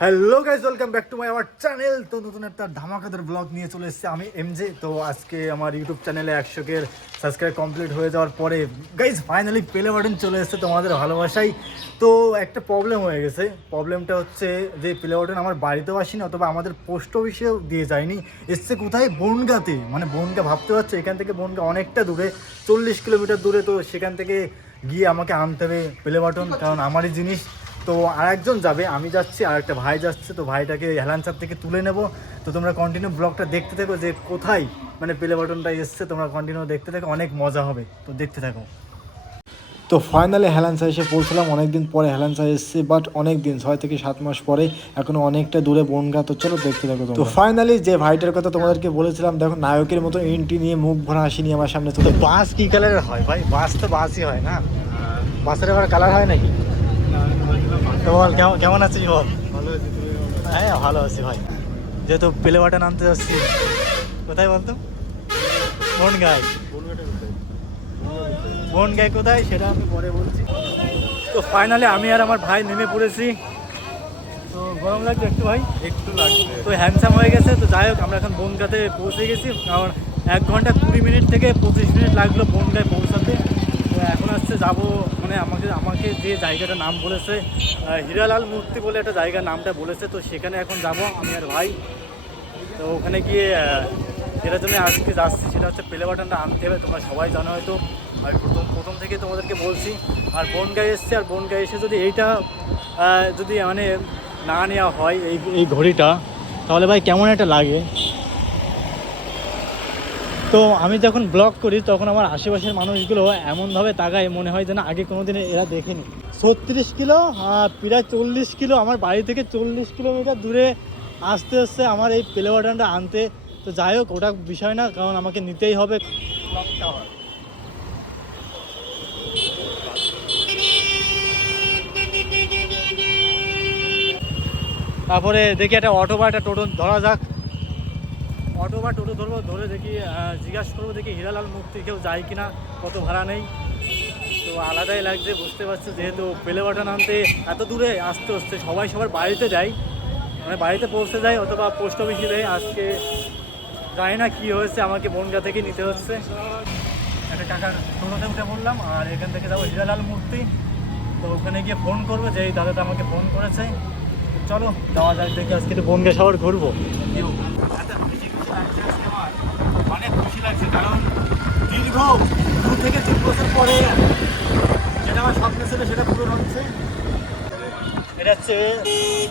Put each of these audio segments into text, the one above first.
Hello guys, welcome back to my our channel. তো নতুন একটা ধামাকাদার ব্লগ নিয়ে চলে এসেছি আমি এমজে। তো আজকে আমার ইউটিউব চ্যানেলে 100 সাবস্ক্রাইব কমপ্লিট হয়ে যাওয়ার পরে গাইজ ফাইনালি প্লে বাটন চলে এসেছে তোমাদের ভালোবাসাই। তো একটা প্রবলেম হয়ে গেছে। প্রবলেমটা হচ্ছে যে প্লে বাটন আমার বাড়িতেও আসেনি, অথবা আমাদের পোস্ট অফিসেও দিয়ে যায়নি। এসছে কোথায়? বনগাঁতে। মানে বনগাঁ ভাবতে পারছো, এখান থেকে বনগাঁ অনেকটা দূরে, 40 কিলোমিটার দূরে। তো সেখান থেকে গিয়ে আমাকে আনতে হবে প্লে বাটন, কারণ আমারই জিনিস। তো আর একজন যাবে, আমি যাচ্ছি, আর একটা ভাই যাচ্ছে। তো ভাইটাকে হেলানচার থেকে তুলে নেব। তো তোমরা কন্টিনিউ ব্লগটা দেখতে থাকো যে কোথায় মানে প্লে বাটনটা এসছে। তোমরা কন্টিনিউ দেখতে থাকো, অনেক মজা হবে। তো দেখতে থাকো। তো ফাইনালি হেলান্সা এসে পৌঁছলাম। অনেকদিন পরে হেলান্সা এসেছি, বাট অনেক দিন, 6 থেকে 7 মাস পরে, এখনো অনেকটা দূরে বনগাঁ। তো চলো দেখতে থাকো। তো ফাইনালি যে ভাইটার কথা তোমাদেরকে বলেছিলাম, দেখো নায়কের মতো এন্ট্রি নিয়ে মুখ ভরা হাসি নিয়ে আমার সামনে। তো বাস কি কালারের হয় ভাই? বাস তো বাসই হয় না, বাসের আবার কালার হয় নাকি? তো বল, কেমন আছিস বল? হ্যাঁ ভালো আছি ভাই। যেহেতু প্লে বাটন আনতে যাচ্ছি, কোথায় বলতো? বনগাঁয়। বনগাঁয় কোথায় সেটা আমি পরে বলছি। তো ফাইনালি আমি আর আমার ভাই নেমে পড়েছি। তো গরম লাগছে একটু ভাই? একটু লাগছে। তো হ্যান্ডসাম হয়ে গেছে। তো যাই হোক, আমরা এখন বনগাঁতে পৌঁছে গেছি। কারণ 1 ঘন্টা 20 মিনিট থেকে 25 মিনিট লাগলো বনগাঁয় পৌঁছাতে। তো এখন আসছে যাবো, মানে আমাকে যে জায়গাটার নাম বলেছে, হীরালাল মূর্তি বলে একটা জায়গার নামটা বলেছে। তো সেখানে এখন যাব আমি আর ভাই। তো ওখানে গিয়ে যেটার জন্য আজকে যাচ্ছি সেটা হচ্ছে প্লে বাটনটা আনতে হবে। তোমরা সবাই জানো হয়তো, আমি প্রথম থেকে তোমাদেরকে বলছি। আর বনগাঁয় এসছে, আর বনগাঁয় এসে যদি এইটা যদি মানে না নেওয়া হয়, এই ঘড়িটা, তাহলে ভাই কেমন একটা লাগে। তো আমি যখন ব্লগ করি তখন আমার আশেপাশের মানুষগুলো এমনভাবে তাকায়, মনে হয় যেন আগে কোনো দিন এরা দেখেনি। 36 কিলো, প্রায় 40 কিলো আমার বাড়ি থেকে 40 কিলোমিটার দূরে আসতে হচ্ছে আমার এই প্লে বাটনটা আনতে। তো যাই হোক, ওটা বিষয় না, কারণ আমাকে নিতেই হবে। তারপরে দেখি একটা অটো বা একটা টোটো ধরা যাক। অটো বা টোটো ধরবো, ধরে দেখি জিজ্ঞাসা করবো দেখি হীরালাল মূর্তি কেউ যায় কিনা, কত ভাড়া নেই। তো আলাদাই লাগছে, বুঝতে পারছো, যেহেতু প্লে বাটন আনতে এত দূরে আসতে হচ্ছে। সবাই সবার বাড়িতে যায়, মানে বাড়িতে পৌঁছে যায়, অথবা পোস্ট অফিসে দেয়। আজকে জানি না কী হয়েছে, আমাকে বনগাঁ থেকে নিতে হচ্ছে। একটা টাকার টোটোতে উঠে বললাম, আর এখান থেকে যাবো হীরালাল মূর্তি। তো ওখানে গিয়ে ফোন করবো, যে এই দাদাটা আমাকে ফোন করেছে। চলো যাওয়া যাক, দেখি আজকে একটু বনগাঁ শহর ঘুরবো। অনেক খুশি লাগছে, কারণ দীর্ঘ 2 থেকে 3 বছর পরে যেটা আমার স্বপ্ন ছিল সেটা পূরণ হচ্ছে। এটা হচ্ছে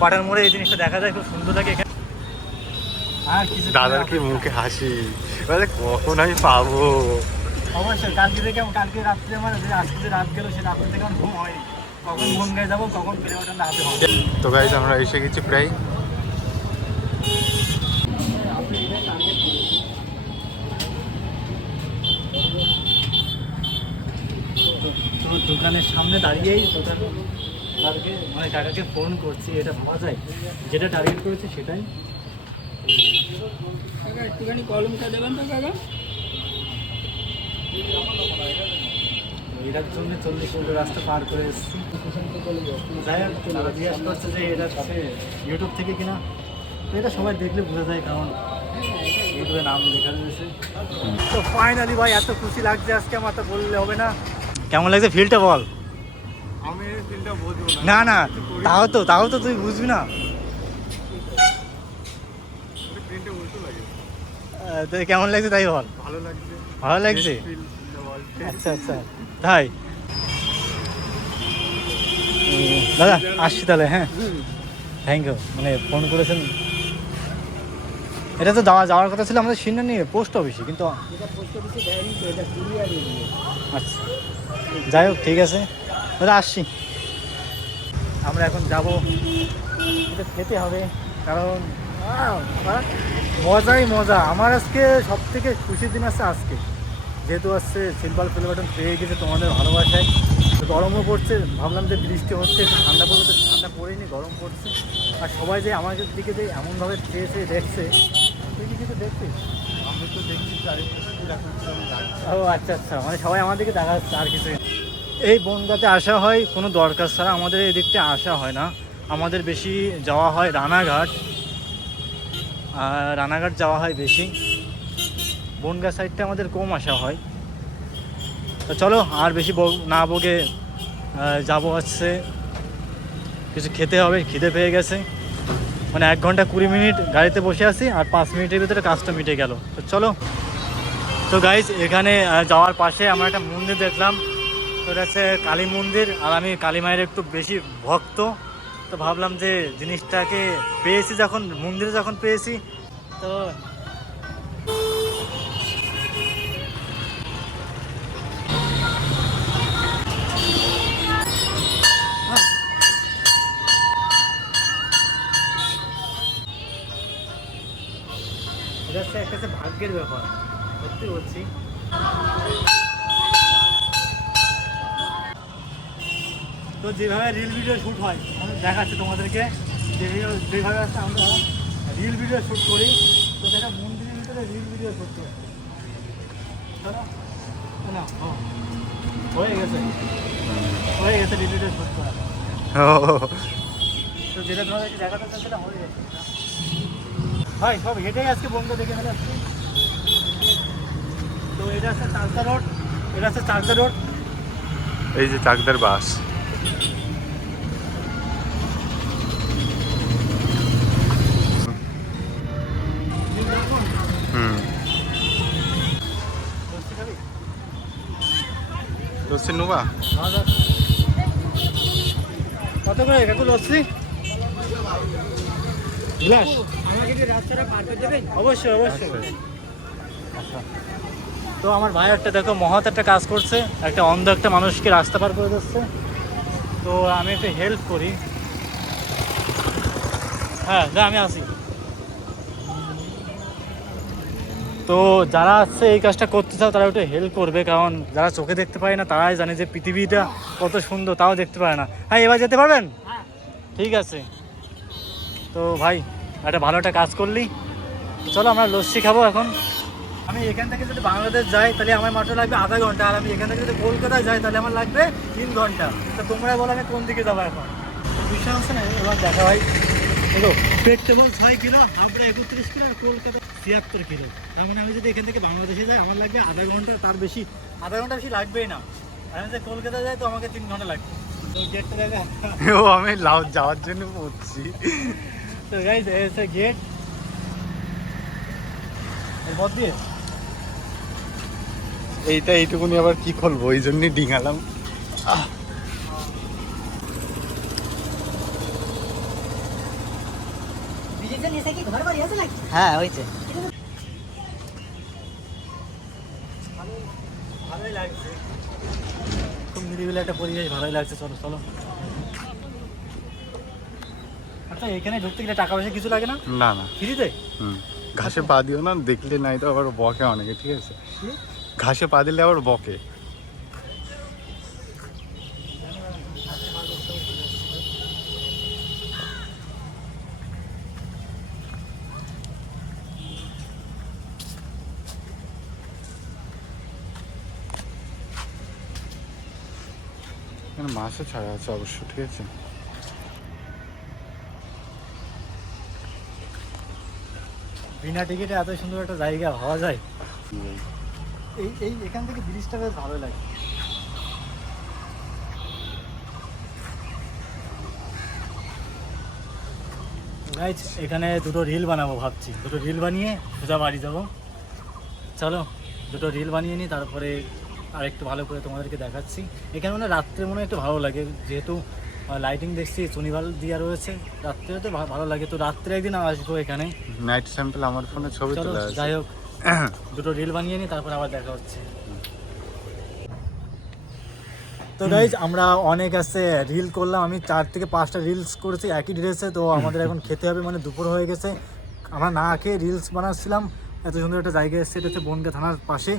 পাটার মোড়ে, এই জিনিসটা দেখা যায়, খুব সুন্দর লাগে এখানে। আর কিছু দাদার কি মুখে হাসি, বলে কখন আমি পাবো। অবশ্যই কালকে রাত্রে আমার আজকে যে রাত গেল, সে রাত্রে থেকে আমার ঘুম হয়নি। কখন বনগাঁয় যাবো, কখন প্লে বাটনটা হাতে হবে। তো গাইজ আমরা এসে গেছি প্রায়। তো দোকানের সামনে দাঁড়িয়েই দোকানদারকে মানে কাকাকে ফোন করছি। এটা ভাবা যায়, যেটা টার্গেট করেছি সেটাই। একটুখানি কলমটা দেবেন তো কাকা? এটার জন্য 40 কিলোমিটার রাস্তা পার করে এসেছি। যাই হোক, তারা জিজ্ঞাসা করছে যে এটা ইউটিউব থেকে কিনা। তো এটা সবাই দেখলে বোঝা যায়, কারণ ইউটিউবে নাম লেখা রয়েছে। তো ফাইনালি ভাই, এত খুশি লাগছে আজকে আমার, তো বললে হবে না। কেমন লাগছে ফিলটা বল? আমি ফিলটা বুঝবো না না, তাও তো তুই বুঝবি না। প্রিন্টে উল্টো লাগে। তো কেমন লাগছে তাই বল। ভালো লাগছে। ভালো লাগছে? আচ্ছা আচ্ছা, তাই। দাদা আসছি তাহলে, হ্যাঁ থ্যাংক ইউ। মানে ফোন করেছেন। এটা তো যাওয়ার কথা ছিল আমাদের সিন্না নিয়ে পোস্ট অফিসে, কিন্তু আচ্ছা যাই হোক, ঠিক আছে দাদা, আসছি। আমরা এখন যাব, এটা খেতে হবে, কারণ মজাই মজা। আমার আজকে সব থেকে খুশির দিন আছে আজকে, যেহেতু আসছে সিলভার প্লে বাটন পেয়ে গেছে তোমাদের ভালোবাসায়। তো গরমও পড়ছে, ভাবলাম যে বৃষ্টি হচ্ছে একটু ঠান্ডা পড়বে, তো ঠান্ডা পড়েনি, গরম পড়ছে। আর সবাই যে আমাদের দিকে যে এমনভাবে চেয়ে দেখছে, তুই কি কিছু দেখছিস? আমি তো দেখছি ও আচ্ছা আচ্ছা, মানে সবাই আমার দিকে দেখা যাচ্ছে, আর কিছু। এই বনগাঁতে আসা হয় কোনো দরকার ছাড়া, আমাদের এই দিকটা আসা হয় না। আমাদের বেশি যাওয়া হয় রানাঘাট, রানাঘাট যাওয়া হয় বেশি, বনগাঁ সাইডটা আমাদের কম আসা হয়। তো চলো আর বেশি না বকে যাবো হচ্ছে, কিছু খেতে হবে, খিদে পেয়ে গেছে। মানে 1 ঘন্টা 20 মিনিট গাড়িতে বসে আছি আর 5 মিনিটের ভিতরে কাজটা মিটে গেল। তো চলো। তো গাইজ এখানে যাওয়ার পাশে আমরা একটা মন্দির দেখলাম, তো এটা হচ্ছে কালী মন্দির। আর আমি কালী মায়ের একটু বেশি ভক্ত, তো ভাবলাম যে জিনিসটাকে পেয়েছি যখন, মন্দিরে যখন পেয়েছি, তো এটা হচ্ছে একটা ভাগ্যের ব্যাপার, সত্যি বলছি। তো যেভাবে রিল ভিডিও শ্যুট হয় আমি দেখাচ্ছি তোমাদেরকে, যেভাবে আছে আমরা রিল ভিডিও শ্যুট করি, তো দেখা মন্দিরের ভিতরে রিল ভিডিও শ্যুট করি। না হয়ে গেছে রিল ভিডিও শ্যুট করা। তো যেটা তোমাদেরকে দেখাতে চাই সেটা হয়ে গেছে ভাই, সব হেঁটেই আজকে বন্ধ দেখে ফেলে আসছি। তো এটা হচ্ছে চাকদা রোড, এটা হচ্ছে চাকদা রোড। এই যে চাকদার বাস। লস্যি নোবা? কত করে কাকু লস্যি? গ্লাস আমাকে কি রাস্তাটা পার করে দেবেন? অবশ্যই অবশ্যই। আচ্ছা, তো আমার ভাই একটা দেখো মহৎ একটা কাজ করছে, একটা অন্ধ একটা মানুষকে রাস্তা পার করে দিচ্ছে। তো আমি একটু হেল্প করি। হ্যাঁ যা, আমি আসি। তো যারা আছে এই কাজটা করতে চাও তারা একটু হেল্প করবে, কারণ যারা চোখে দেখতে পায় না তারাই জানে যে পৃথিবীটা কত সুন্দর, তাও দেখতে পারে না। হ্যাঁ এবার যেতে পারবেন? ঠিক আছে। তো ভাই একটা ভালো একটা কাজ করলি, চলো আমরা লস্যি খাবো এখন। আমি এখান থেকে যদি বাংলাদেশ যাই তাহলে আমার মাত্র লাগবে আধা ঘন্টা, আর আমি এখান থেকে যদি কলকাতায় যাই তাহলে আমার লাগবে 3 ঘন্টা। তো তোমরা বলো আমি কোন দিকে যাবো এখন? বিষয় হচ্ছে না, এবার দেখা হয় দেখো পেট্রোল 6 কিলো, হাবড়া 31 কিলো, আর কলকাতা 73 কিলো। তার মানে আমি যদি এখান থেকে বাংলাদেশে যাই আমার লাগবে আধা ঘন্টা, তার বেশি আধা ঘন্টা বেশি লাগবেই না। আর আমি যদি কলকাতা যাই তো আমাকে 3 ঘন্টা লাগবে। তো গেটটা দেখা ও আমি যাওয়ার জন্য পড়ছি। তো গাইজ এসে গেট এরপর দিয়ে এইটুকুনি আবার কি খুলবো, ওই জন্যই ডিঙালাম। হ্যাঁ হয়েছে। ভালোই লাগছে, খুব নিরিবিলি একটা পরিবেশ, ভালোই লাগছে। চলো চলো। আচ্ছা এখানে ঢুকতে গেলে টাকা পয়সা কিছু লাগে না? না না, ফ্রিতে? ঘাসে পা দিও না, দেখলে নাই তো আবার বকে অনেকে, ঠিক আছে? ঘাসে পা দিলে আবার বকে। এখানে মাছও ছাড়া আছে অবশ্য, ঠিক আছে? বিনা টিকিটে এত সুন্দর একটা জায়গা হওয়া যায়? এই এখান থেকে ব্রিজটা বেশ ভালো লাগে। গাইজ এখানে দুটো রিল বানাবো ভাবছি, দুটো রিল বানিয়ে সোজা বাড়ি যাবো। চলো দুটো রিল বানিয়ে নিই, তারপরে আর একটু ভালো করে তোমাদেরকে দেখাচ্ছি। এখানে মানে রাত্রে মনে হয় একটু ভালো লাগে, যেহেতু লাইটিং দেখছি, শনিবার দিয়া রয়েছে, রাত্রে তো ভালো লাগে। তো রাত্রে একদিন আসবো এখানে। নাইট স্যাম্পল আমার ফোনে ছবি চলো তোলা আছে। যাই হোক, দুটো রিল বানিয়ে নিই, তারপর আবার দেখা হচ্ছে। তো গাইজ আমরা অনেক আছে রিল করলাম, আমি 4 থেকে 5টা রিলস করেছি একই ড্রেসে। তো আমাদের এখন খেতে হবে, মানে দুপুর হয়ে গেছে, আমরা না খেয়ে রিলস বানাচ্ছিলাম। এত সুন্দর একটা জায়গা এসছে, এটা হচ্ছে বনগাঁ থানার পাশে।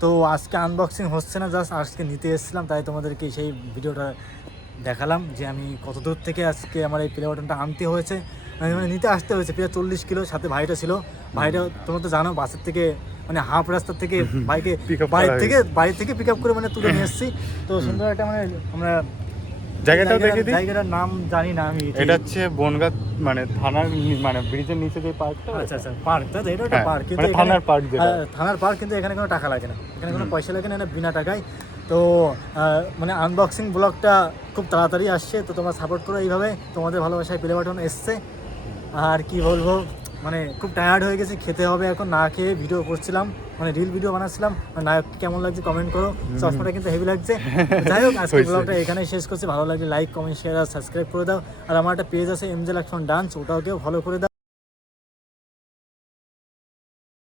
তো আজকে আনবক্সিং হচ্ছে না, জাস্ট আজকে নিতে এসেছিলাম, তাই তোমাদেরকে সেই ভিডিওটা দেখালাম যে আমি কত দূর থেকে আজকে আমার এই প্লে বাটনটা আনতে হয়েছে, মানে নিতে আসতে হয়েছে। প্রায় 40 কিলো, সাথে ভাইটা ছিল। ভাইটা তোমরা তো জানো বাসের থেকে, মানে হাফ রাস্তার থেকে বাইকে বাড়ি থেকে পিক আপ করে মানে তুলে নিয়ে এসেছি। তো সুন্দর একটা মানে আমরা জায়গাটাও দেখে দিই। জায়গাটার নাম জানি না আমি। এটা হচ্ছে বনগাঁ মানে থানার মানে ব্রিজের নিচে যে পার্কটা। আচ্ছা আচ্ছা, পার্ক তো এটা একটা হ্যাঁ, পার্ক, কিন্তু মানে থানার পার্ক যেটা। থানার পার্ক, কিন্তু এখানে কোনো টাকা লাগে না, এখানে কোনো পয়সা লাগে না, এটা বিনা টাকায়। তো মানে আনবক্সিং ব্লগটা খুব তাড়াতাড়ি আসছে, তো তোমরা সাপোর্ট করো এইভাবে, তোমাদের ভালোবাসায় প্লে বাটন এসছে। আর কি বলবো, মানে খুব টায়ার্ড হয়ে গেছে, খেতে হবে এখন, না খেয়ে ভিডিও করছিলাম, মানে রিল ভিডিও বানাচ্ছিলাম। আর নায়ক কেমন লাগছে কমেন্ট করো, চশমাটা কিন্তু হেভি লাগছে। যাই হোক, আজকে ব্লগটা এখানেই শেষ করছি। ভালো লাগলে লাইক কমেন্ট শেয়ার আর সাবস্ক্রাইব করে দাও। আর আমার একটা পেজ আছে এমজে লাক্সমান ডান্স, ওটাও কেউ ফলো করে দাও।